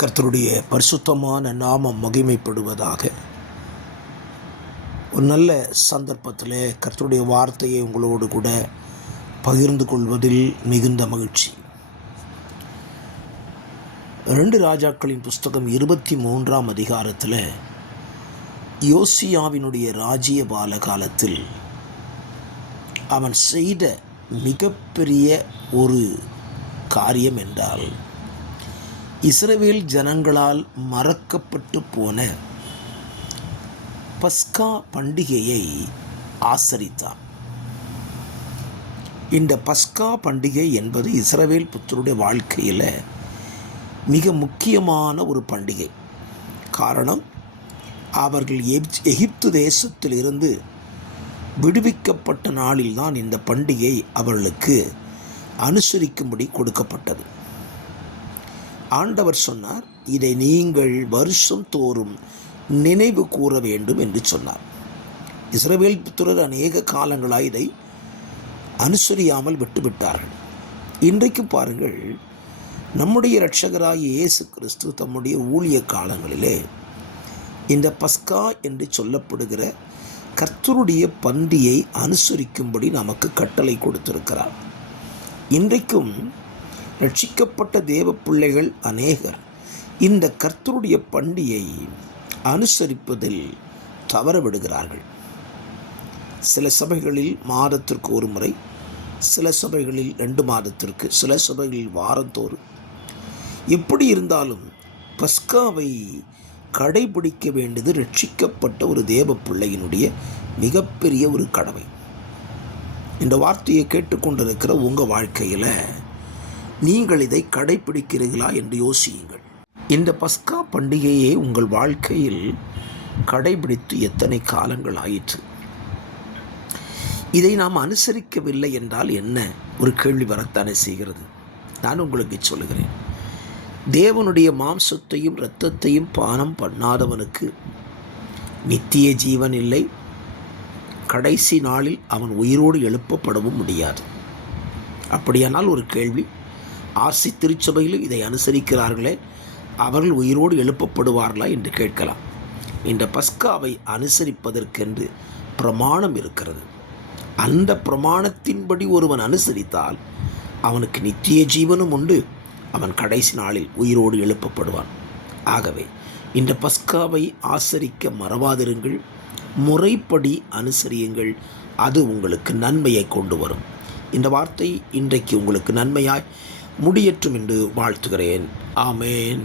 கர்த்தருடைய பரிசுத்தமான நாமம் மகிமைப்படுவதாக. ஒரு நல்ல சந்தர்ப்பத்தில் கர்த்தருடைய வார்த்தையை உங்களோடு கூட பகிர்ந்து கொள்வதில் மிகுந்த மகிழ்ச்சி. 2 ராஜாக்களின் புஸ்தகம் 23ஆம் அதிகாரத்தில் யோசியாவினுடைய ராஜ்யபால காலத்தில் அவன் செய்த மிகப்பெரிய ஒரு காரியம் என்றால், இஸ்ரவேல் ஜனங்களால் மறக்கப்பட்டு போன பஸ்கா பண்டிகையை ஆசரித்தான். இந்த பஸ்கா பண்டிகை என்பது இஸ்ரவேல் புத்தருடைய வாழ்க்கையில் மிக முக்கியமான ஒரு பண்டிகை. காரணம், அவர்கள் எகிப்து தேசத்தில் இருந்து விடுவிக்கப்பட்ட நாளில்தான் இந்த பண்டிகை அவர்களுக்கு அனுசரிக்கும்படி கொடுக்கப்பட்டது. ஆண்டவர் சொன்னார், இதை நீங்கள் வருஷம் தோறும் நினைவு கூற வேண்டும் என்று சொன்னார். இஸ்ரவேல் புத்திரர் அநேக காலங்களாய் இதை அனுசரியாமல் விட்டுவிட்டார்கள். இன்றைக்கு பாருங்கள், நம்முடைய இரட்சகராகிய இயேசு கிறிஸ்து தம்முடைய ஊழிய காலங்களிலே இந்த பஸ்கா என்று சொல்லப்படுகிற கர்த்தருடைய பண்டிகையை அனுசரிக்கும்படி நமக்கு கட்டளை கொடுத்திருக்கிறார். இன்றைக்கும் ரட்சிக்கப்பட்ட தேவ பிள்ளைகள் அநேகர் இந்த கர்த்தருடைய பண்டிகையை அனுசரிப்பதில் தவற விடுகிறார்கள். சில சபைகளில் மாதத்திற்கு ஒரு முறை, சில சபைகளில் 2 மாதத்திற்கு, சில சபைகளில் வாரந்தோறும். எப்படி இருந்தாலும் பஸ்காவை கடைபிடிக்க வேண்டியது ரட்சிக்கப்பட்ட ஒரு தேவ பிள்ளையினுடைய மிகப்பெரிய ஒரு கடமை. இந்த வார்த்தையை கேட்டுக்கொண்டிருக்கிற உங்கள் வாழ்க்கையில் நீங்கள் இதை கடைபிடிக்கிறீர்களா என்று யோசியுங்கள். இந்த பஸ்கா பண்டிகையை உங்கள் வாழ்க்கையில் கடைபிடித்து எத்தனை காலங்கள் ஆயிற்று? இதை நாம் அனுசரிக்கவில்லை என்றால் என்ன ஒரு கேள்வி வரத்தானே செய்கிறது. நான் உங்களுக்கு சொல்லுகிறேன், தேவனுடைய மாம்சத்தையும் இரத்தத்தையும் பானம் பண்ணாதவனுக்கு நித்திய ஜீவன் இல்லை. கடைசி நாளில் அவன் உயிரோடு எழுப்பப்படவும் முடியாது. அப்படியானால் ஒரு கேள்வி, ஆர்சி திருச்சபையில் இதை அனுசரிக்கிறார்களே, அவர்கள் உயிரோடு எழுப்பப்படுவார்களா என்று கேட்கலாம். இந்த பஸ்காவை அனுசரிப்பதற்கென்று பிரமாணம் இருக்கிறது. அந்த பிரமாணத்தின்படி ஒருவன் அனுசரித்தால் அவனுக்கு நித்திய ஜீவனும் உண்டு, அவன் கடைசி நாளில் உயிரோடு எழுப்பப்படுவான். ஆகவே இந்த பஸ்காவை ஆசரிக்க மறவாதிருங்கள், முறைப்படி அனுசரியுங்கள். அது உங்களுக்கு நன்மையை கொண்டு வரும். இந்த வார்த்தை இன்றைக்கு உங்களுக்கு நன்மையாய் முடியற்றும் என்று வாழ்த்துகிறேன். ஆமேன்.